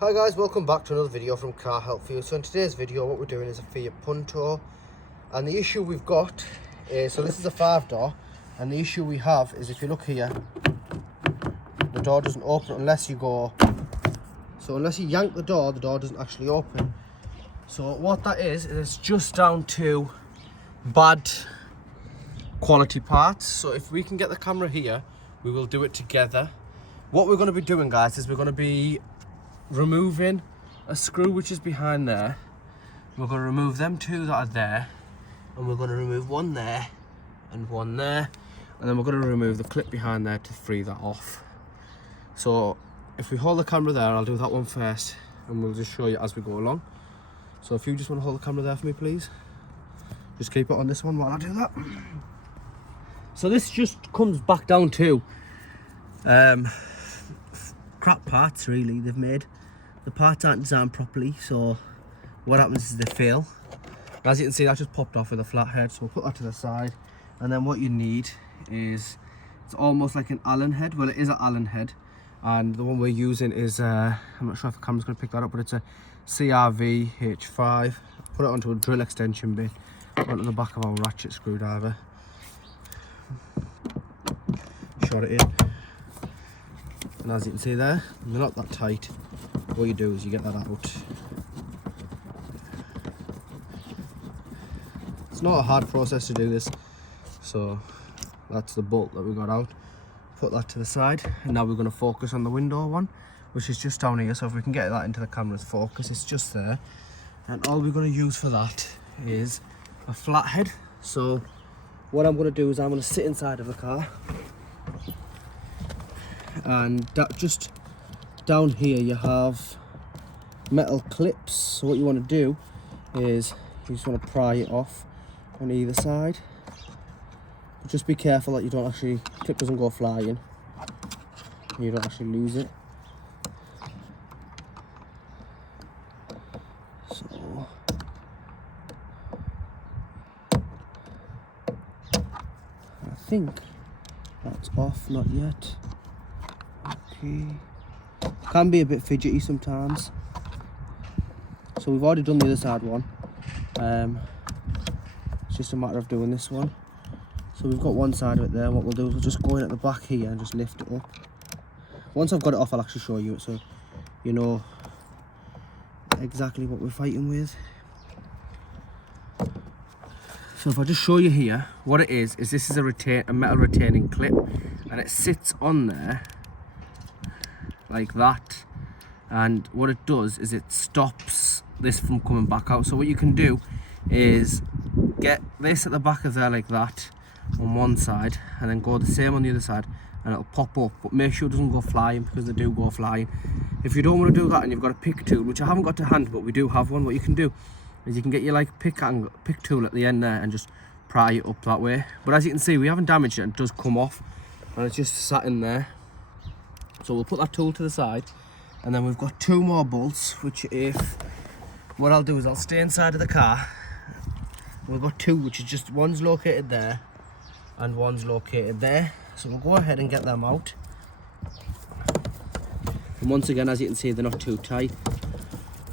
Hi guys, welcome back to another video from Car Help for You. So in today's video what we're doing is a Fiat Punto, and the issue we've got is, so this is a 5-door, and the issue we have is if you look here, the door doesn't open unless you go, so unless you yank the door doesn't actually open. So what that is it's just down to bad quality parts. So if we can get the camera here, we will do it together. What we're going to be doing, guys, is we're going to be removing a screw which is behind there. We're going to remove them two that are there, and we're going to remove one there and one there, and then we're going to remove the clip behind there to free that off. So if we hold the camera there, I'll do that one first and we'll just show you as we go along. So if you just want to hold the camera there for me, please, just keep it on this one while I do that. So this just comes back down to crap parts, really. They've made the parts aren't designed properly, so what happens is they fail. As you can see, that just popped off with a flat head, so we'll put that to the side. And then what you need is, it's almost like an Allen head. Well, it is an Allen head, and the one we're using is I'm not sure if the camera's going to pick that up, but it's a CRV H5. Put it onto a drill extension bit onto the back of our ratchet screwdriver. Shot it in, and as you can see there, they're not that tight. What you do is you get that out. It's not a hard process to do this. So that's the bolt that we got out. Put that to the side, and now we're going to focus on the window one, which is just down here. So if we can get that into the camera's focus, it's just there. And all we're going to use for that is a flathead. So what I'm going to do is I'm going to sit inside of the car, and that just down here you have metal clips. So what you want to do is you just want to pry it off on either side. But just be careful that you don't actually, clip doesn't go flying and you don't actually lose it. So I think that's off, not yet. Okay. Can be a bit fidgety sometimes. So we've already done the other side one. It's just a matter of doing this one. So we've got one side of it there. What we'll do is we'll just go in at the back here and just lift it up. Once I've got it off, I'll actually show you it, so you know exactly what we're fighting with. So if I just show you here, what it is this is a metal retaining clip, and it sits on there like that, and what it does is it stops this from coming back out. So what you can do is get this at the back of there like that on one side, and then go the same on the other side, and it'll pop up. But make sure it doesn't go flying, because they do go flying. If you don't want to do that and you've got a pick tool, which I haven't got to hand but we do have one, what you can do is you can get your like pick tool at the end there and just pry it up that way. But as you can see, we haven't damaged it, and it does come off, and it's just sat in there. So we'll put that tool to the side, and then we've got two more bolts, which what I'll do is I'll stay inside of the car. We've got two, which is just, one's located there and one's located there. So we'll go ahead and get them out. And once again, as you can see, they're not too tight.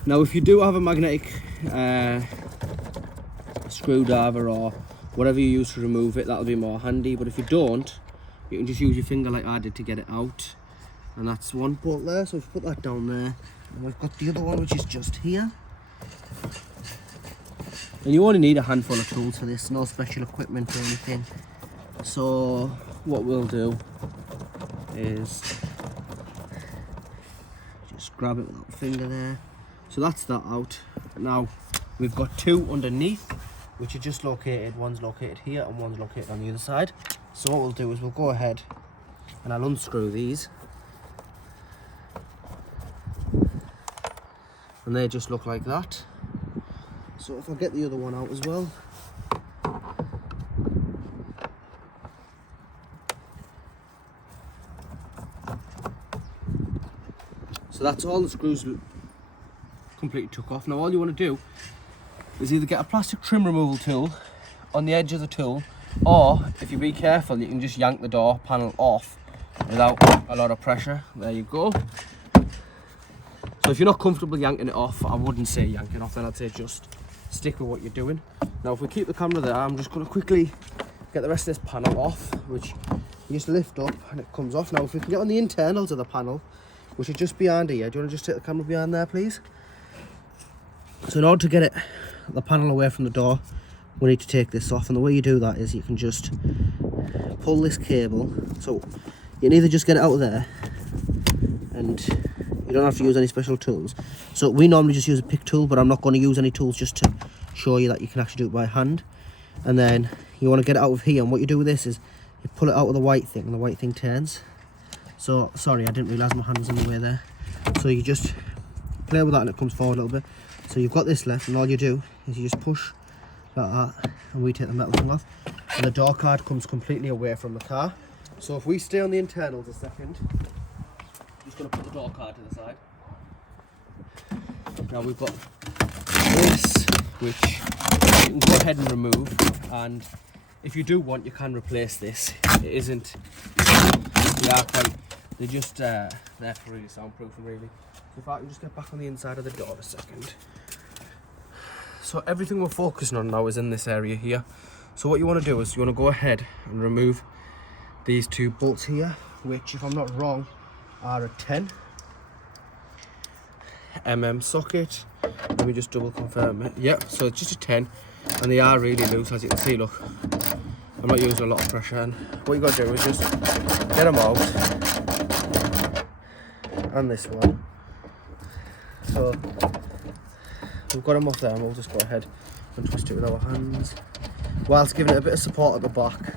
Now if you do have a magnetic screwdriver or whatever you use to remove it, that'll be more handy. But if you don't, you can just use your finger like I did to get it out. And that's one bolt there, so if you put that down there, and we've got the other one which is just here. And you only need a handful of tools for this, no special equipment or anything. So what we'll do is just grab it with that finger there. So that's that out. Now we've got two underneath, which are just located, one's located here and one's located on the other side. So what we'll do is we'll go ahead and I'll unscrew these. And they just look like that. So if I get the other one out as well. So that's all the screws completely took off. Now all you want to do is either get a plastic trim removal tool on the edge of the tool, or if you be careful, you can just yank the door panel off without a lot of pressure. There you go. So if you're not comfortable yanking it off, I wouldn't say yank it off, then I'd say just stick with what you're doing. Now if we keep the camera there, I'm just going to quickly get the rest of this panel off, which you just lift up and it comes off. Now if we can get on the internals of the panel, which is just behind here, do you want to just take the camera behind there, please? So in order to get the panel away from the door, we need to take this off, and the way you do that is you can just pull this cable. So you can either just get it out of there, and you don't have to use any special tools. So we normally just use a pick tool, but I'm not going to use any tools, just to show you that you can actually do it by hand. And then you want to get it out of here, and what you do with this is you pull it out of the white thing, and the white thing turns. So sorry, I didn't realise my hand was in the way there. So you just play with that and it comes forward a little bit. So you've got this left, and all you do is you just push like that, and we take the metal thing off, and the door card comes completely away from the car. So if we stay on the internals a second, I'm just going to put the door card to the side. Now we've got this, which you can go ahead and remove, and if you do want, you can replace this. It isn't, they're just there for really soundproofing, really. So if I can just get back on the inside of the door a second. So everything we're focusing on now is in this area here. So what you want to do is you want to go ahead and remove these two bolts here, which, if I'm not wrong, are a 10 mm socket. Let me just double confirm it. Yep, so it's just a 10, and they are really loose, as you can see. Look, I'm not using a lot of pressure, and what you got to do is just get them out, and this one. So we've got them off there, and we'll just go ahead and twist it with our hands, whilst giving it a bit of support at the back.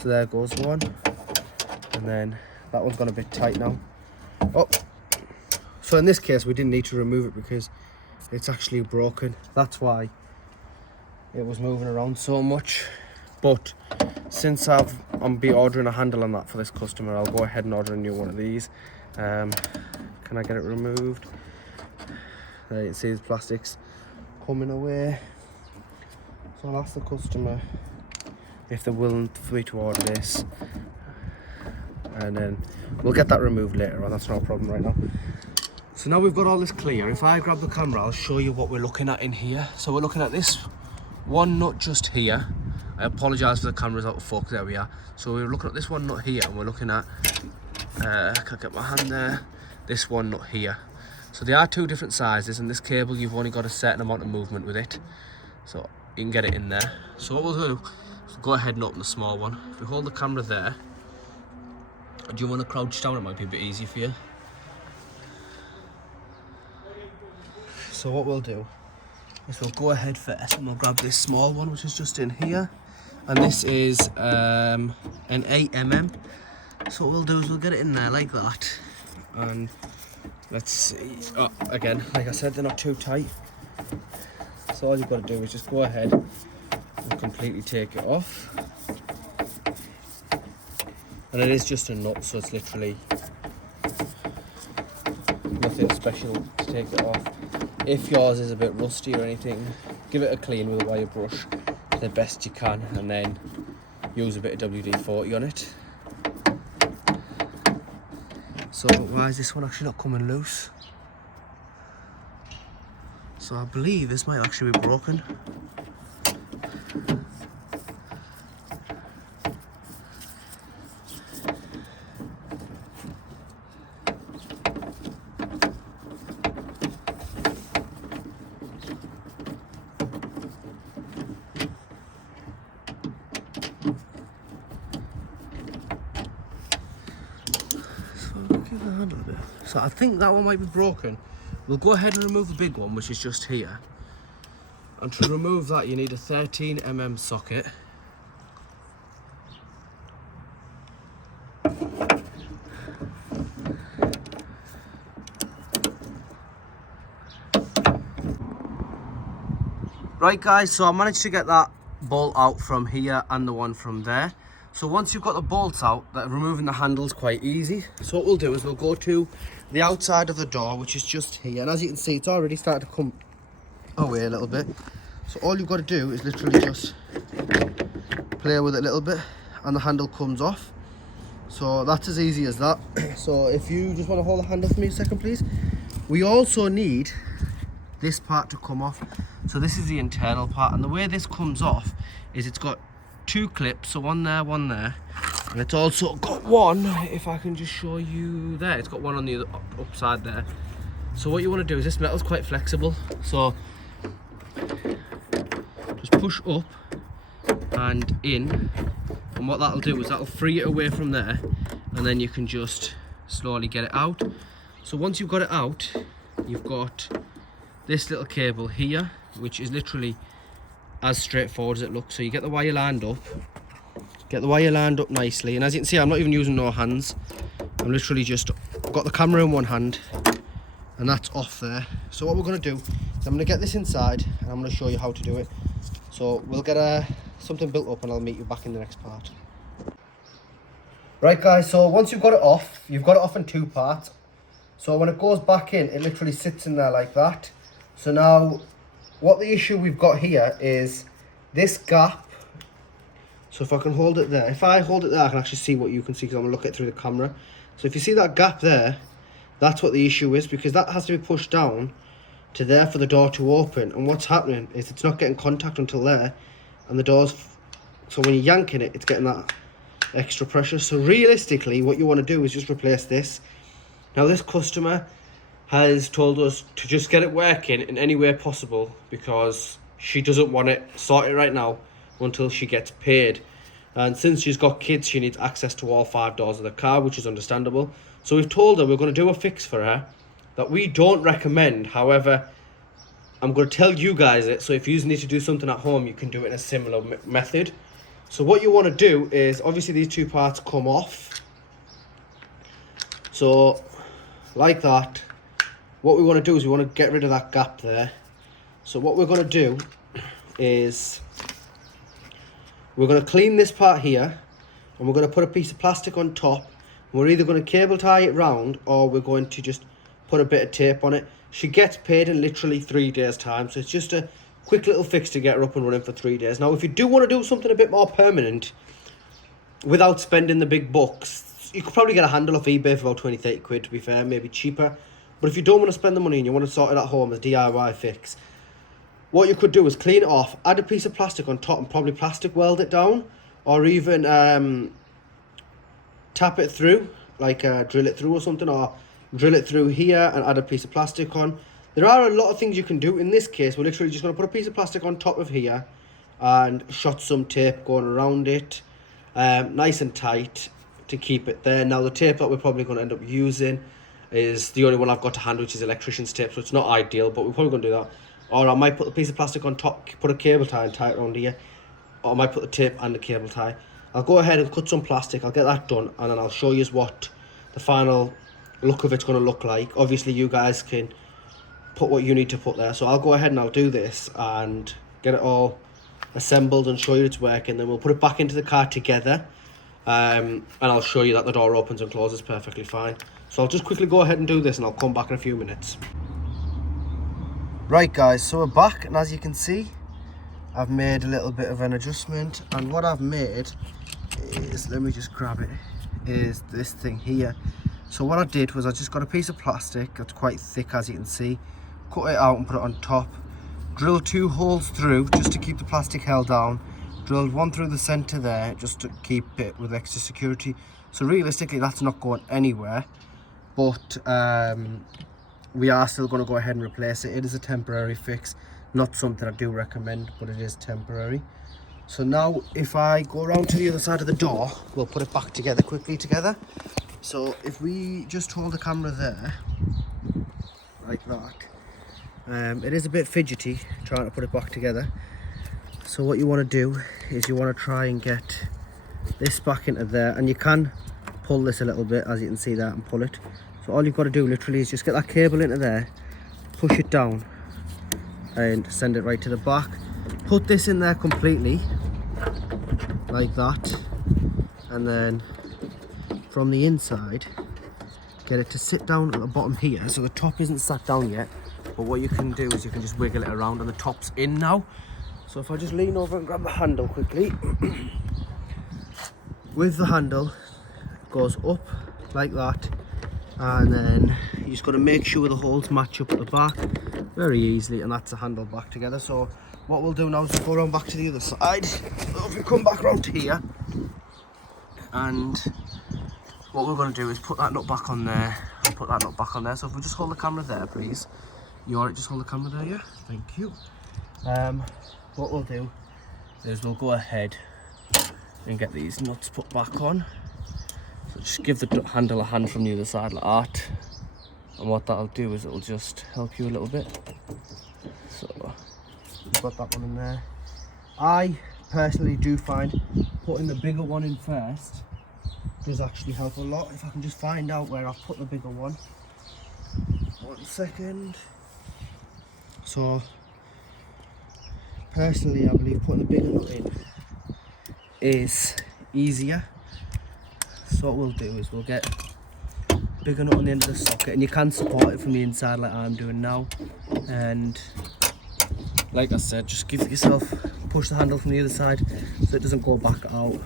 So there goes one, and then that one's gone a bit tight now. Oh, so in this case we didn't need to remove it because it's actually broken. That's why it was moving around so much. But since I'm be ordering a handle on that for this customer, I'll go ahead and order a new one of these. Can I get it removed? There you can see the plastics coming away. So I'll ask the customer if they're willing for me to order this, and then we'll get that removed later on. That's no problem right now. So now we've got all this clear, if I grab the camera, I'll show you what we're looking at in here. So we're looking at this one nut just here. I apologise for the camera's out of focus. There we are. So we're looking at this one nut here, and we're looking at can I get my hand there, this one nut here. So they are two different sizes, and this cable, you've only got a certain amount of movement with it, so you can get it in there. So what we'll do, go ahead and open the small one. If we hold the camera there, do you want to crouch down? It might be a bit easier for you. So what we'll do is we'll go ahead first, and we'll grab this small one, which is just in here, and this is an 8 mm. So what we'll do is we'll get it in there like that, and let's see. Oh, again, like I said, they're not too tight. So all you've got to do is just go ahead and completely take it off. And it is just a nut, so it's literally nothing special to take it off. If yours is a bit rusty or anything, give it a clean with a wire brush the best you can, and then use a bit of WD-40 on it. So why is this one actually not coming loose? So I believe this might actually be broken. So I think that one might be broken. We'll go ahead and remove the big one, which is just here. And to remove that, you need a 13 mm socket. Right guys, so I managed to get that bolt out from here and the one from there. So once you've got the bolts out, removing the handle's quite easy. So what we'll do is we'll go to the outside of the door, which is just here. And as you can see, it's already started to come away a little bit. So all you've got to do is literally just play with it a little bit, and the handle comes off. So that's as easy as that. So if you just want to hold the handle for me a second, please. We also need this part to come off. So this is the internal part, and the way this comes off is it's got two clips, so one there, and it's also got one, if I can just show you there, it's got one on the other upside there. So what you want to do is, this metal's quite flexible, so just push up and in, and what that'll do is that'll free it away from there, and then you can just slowly get it out. So once you've got it out, you've got this little cable here, which is literally as straightforward as it looks. So you get the wire lined up, nicely, and as you can see, I'm not even using no hands. I'm literally just got the camera in one hand, and that's off there. So what we're going to do is I'm going to get this inside, and I'm going to show you how to do it. So we'll get something built up, and I'll meet you back in the next part. Right guys, so once you've got it off, you've got it off in two parts. So when it goes back in, it literally sits in there like that. So now, what the issue we've got here is this gap. So if I can hold it there, if I hold it there, I can actually see what you can see, because I'm going to look at it through the camera. So if you see that gap there, that's what the issue is, because that has to be pushed down to there for the door to open. And what's happening is it's not getting contact until there, and the door's, so when you're yanking it, it's getting that extra pressure. So realistically, what you want to do is just replace this. Now this customer has told us to just get it working in any way possible, because she doesn't want it sorted right now until she gets paid. And since she's got kids, she needs access to all 5 doors of the car, which is understandable. So we've told her we're going to do a fix for her that we don't recommend. However, I'm going to tell you guys it, so if you need to do something at home, you can do it in a similar method. So what you want to do is, obviously these two parts come off, so like that. What we want to do is we want to get rid of that gap there. So what we're going to do is we're going to clean this part here, and we're going to put a piece of plastic on top. We're either going to cable tie it round, or we're going to just put a bit of tape on it. She gets paid in literally 3 days time, so it's just a quick little fix to get her up and running for 3 days. Now if you do want to do something a bit more permanent without spending the big bucks, you could probably get a handle off eBay for about 20-30 quid, to be fair, maybe cheaper. But if you don't want to spend the money and you want to sort it at home as a DIY fix, what you could do is clean it off, add a piece of plastic on top, and probably plastic weld it down, or even tap it through, like drill it through or something, or drill it through here and add a piece of plastic on. There are a lot of things you can do. In this case, we're literally just going to put a piece of plastic on top of here and shot some tape going around it, nice and tight to keep it there. Now the tape that we're probably going to end up using is the only one I've got to hand, which is electrician's tape, so it's not ideal, but we're probably going to do that. Or I might put the piece of plastic on top, put a cable tie and tie it around here, or I might put the tape and the cable tie. I'll go ahead and cut some plastic, I'll get that done, and then I'll show you what the final look of it's going to look like. Obviously you guys can put what you need to put there, so I'll go ahead and I'll do this and get it all assembled and show you it's working. Then we'll put it back into the car together, and I'll show you that the door opens and closes perfectly fine. So I'll just quickly go ahead and do this, and I'll come back in a few minutes. Right guys, so we're back, and as you can see, I've made a little bit of an adjustment, and what I've made is, let me just grab it, is this thing here. So what I did was I just got a piece of plastic that's quite thick, as you can see, cut it out and put it on top, drilled 2 holes through just to keep the plastic held down, drilled one through the center there just to keep it with extra security. So realistically that's not going anywhere, but we are still going to go ahead and replace it. It is a temporary fix, not something I do recommend, but it is temporary. So now if I go around to the other side of the door, we'll put it back together quickly together. So if we just hold the camera there, like that, it is a bit fidgety trying to put it back together. So what you want to do is you want to try and get this back into there, and you can pull this a little bit, as you can see that, and pull it. So all you've got to do literally is just get that cable into there, push it down and send it right to the back. Put this in there completely like that, and then from the inside get it to sit down at the bottom here, so the top isn't sat down yet, but what you can do is you can just wiggle it around and the top's in now. So if I just lean over and grab the handle quickly, with the handle, it goes up like that, and then you just got to make sure the holes match up at the back very easily, and that's the handle back together. So what we'll do now is we'll go around back to the other side. So if we come back around to here, and what we're going to do is put that nut back on there and put that nut back on there. So if we just hold the camera there, please. You alright, just hold the camera there, yeah? Thank you. What we'll do is we'll go ahead and get these nuts put back on. So just give the handle a hand from the other side like that, and what that'll do is it'll just help you a little bit. So we've got that one in there. I personally do find putting the bigger one in first does actually help a lot. If I can just find out where I've put the bigger one. 1 second. So personally I believe putting the bigger nut in is easier. So what we'll do is we'll get bigger nut on the end of the socket, and you can support it from the inside like I'm doing now, and like I said, just give yourself, push the handle from the other side so it doesn't go back out.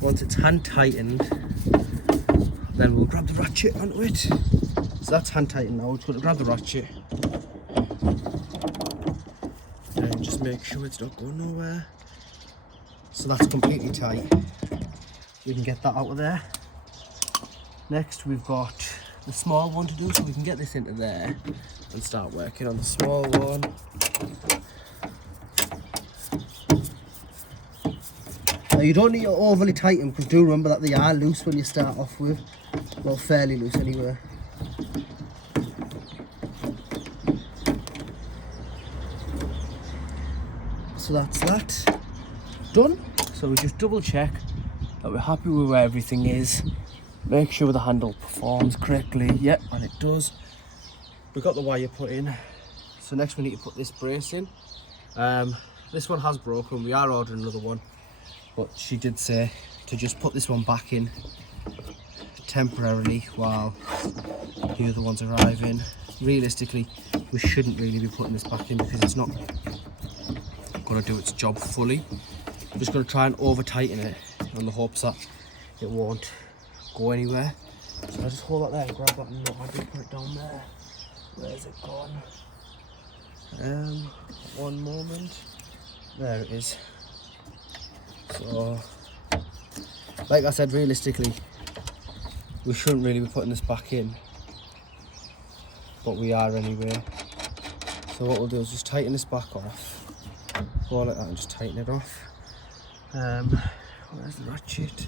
Once it's hand tightened, then we'll grab the ratchet onto it. So that's hand tightened now. We're just going to grab the ratchet and just make sure it's not going nowhere. So that's completely tight. We can get that out of there. Next we've got the small one to do, so we can get this into there and start working on the small one. Now you don't need to overly tighten, because do remember that they are loose when you start off with. Well, fairly loose anyway. So that's that done. So we just double check that we're happy with where everything is. Make sure the handle performs correctly. Yep, and it does. We've got the wire put in. So next we need to put this brace in. This one has broken. We are ordering another one, but she did say to just put this one back in temporarily while the other one's arriving. Realistically, we shouldn't really be putting this back in because it's not going to do its job fully. I'm just going to try and over tighten it on the hopes that it won't go anywhere. So I just hold that there and grab that nut. I did put it down there. Where's it gone? One moment. There it is. So, like I said, realistically, we shouldn't really be putting this back in, but we are anyway. So what we'll do is just tighten this back off. Go like that and just tighten it off. Where's the ratchet?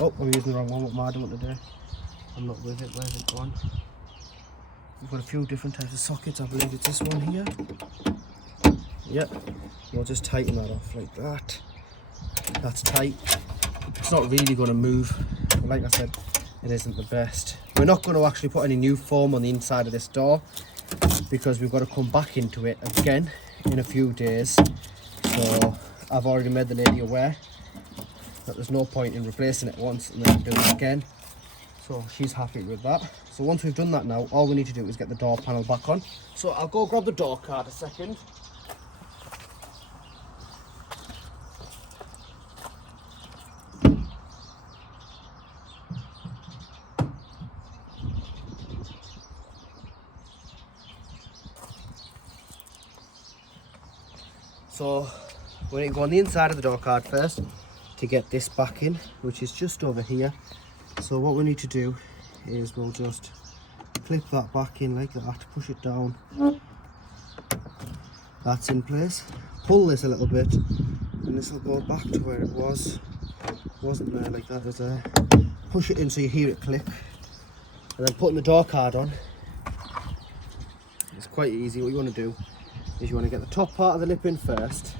Oh, I'm using the wrong one. What am I doing today? I'm not with it. Where's it gone? We've got a few different types of sockets. I believe it's this one here. Yep. We'll just tighten that off like that. That's tight. It's not really going to move. But like I said, it isn't the best. We're not going to actually put any new foam on the inside of this door because we've got to come back into it again in a few days. So I've already made the lady aware that there's no point in replacing it once and then doing it again. So she's happy with that. So once we've done that now, all we need to do is get the door panel back on. So I'll go grab the door card a second. So we need to go on the inside of the door card first to get this back in, which is just over here. So what we need to do is we'll just clip that back in like that, push it down. That's in place. Pull this a little bit and this will go back to where it was. Wasn't there like that, was there. Push it in so you hear it click. And then putting the door card on, it's quite easy. What you want to do is you want to get the top part of the lip in first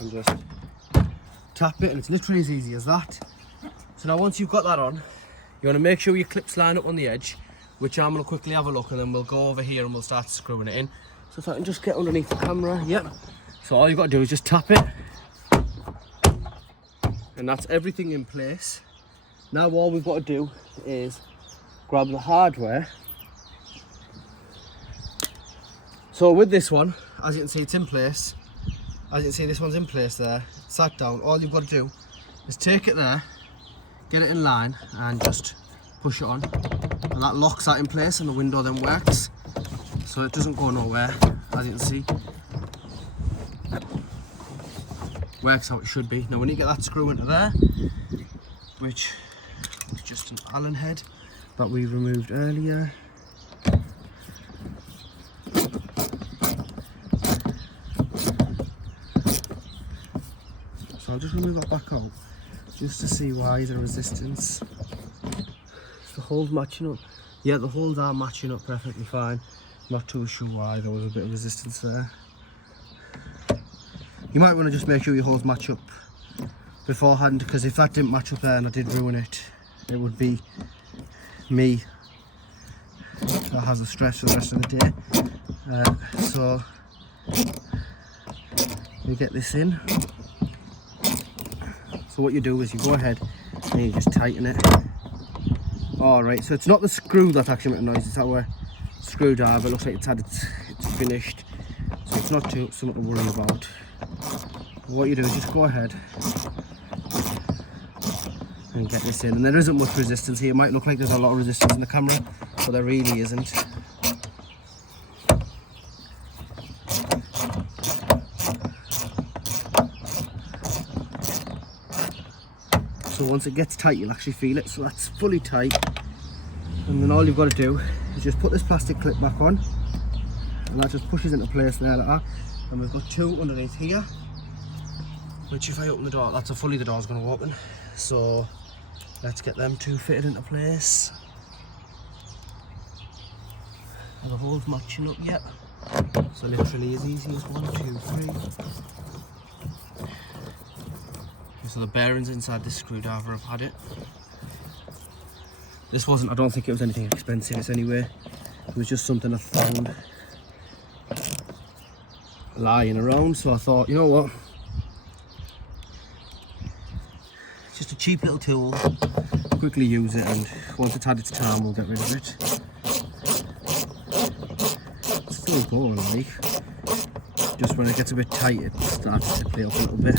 and just tap it, and it's literally as easy as that. So now once you've got that on, you want to make sure your clips line up on the edge, which I'm going to quickly have a look, and then we'll go over here and we'll start screwing it in. So if I can just get underneath the camera, yep. So all you've got to do is just tap it, and that's everything in place. Now all we've got to do is grab the hardware. So with this one, as you can see, it's in place. As you can see, this one's in place there. sat down, all you've got to do is take it there, get it in line and just push it on, and that locks that in place and the window then works, so it doesn't go nowhere. As you can see, works how it should be. Now when you get that screw into there, which is just an Allen head that we removed earlier, so I'll just remove that back out just to see why is there resistance. The holes matching up. Yeah, the holes are matching up perfectly fine. Not too sure why there was a bit of resistance there. You might want to just make sure your holes match up beforehand, because if that didn't match up there and I did ruin it, it would be me that has the stress for the rest of the day. So we get this in. So what you do is you go ahead and you just tighten it. Alright, so it's not the screw that's actually making noise, it's our screwdriver. It looks like it's finished, so it's not something to worry about. What you do is just go ahead and get this in, and there isn't much resistance here. It might look like there's a lot of resistance in the camera, but there really isn't. So once it gets tight, you'll actually feel it. So that's fully tight, and then all you've got to do is just put this plastic clip back on, and that just pushes into place there like that. And we've got two underneath here, which if I open the door, that's how fully the door's going to open. So let's get them two fitted into place. Are the holes matching up yet? So literally as easy as 1, 2, 3. So the bearings inside this screwdriver have had it. This wasn't, I don't think it was anything expensive, it's anyway. It was just something I found lying around, so I thought, you know what, it's just a cheap little tool, quickly use it, and once it's had its time we'll get rid of it. It's still going, like, just when it gets a bit tight it starts to play up a little bit.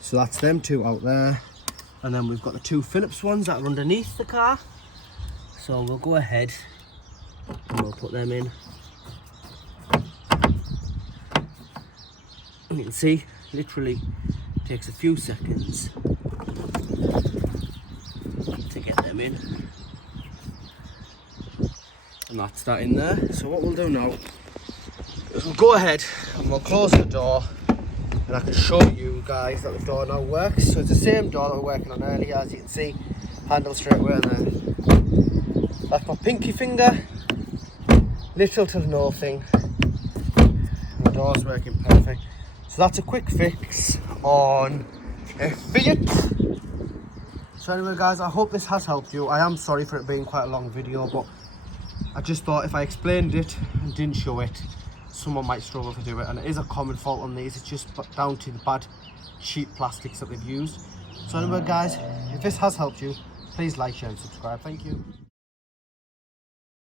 So that's them two out there, and then we've got the two Phillips ones that are underneath the car. So we'll go ahead and we'll put them in. And you can see, literally takes a few seconds to get them in. And that's that in there. So what we'll do now is we'll go ahead and we'll close the door, and I can show you guys that the door now works. So it's the same door that we were working on earlier, as you can see, handle straight away there. That's my pinky finger, little to no thing, and the door's working perfect. So that's a quick fix on a Fiat. So anyway guys, I hope this has helped you. I am sorry for it being quite a long video, but I just thought if I explained it and didn't show it, someone might struggle to do it, and it is a common fault on these. It's just down to the bad cheap plastics that they've used. So anyway guys, if this has helped you, please like, share and subscribe. Thank you.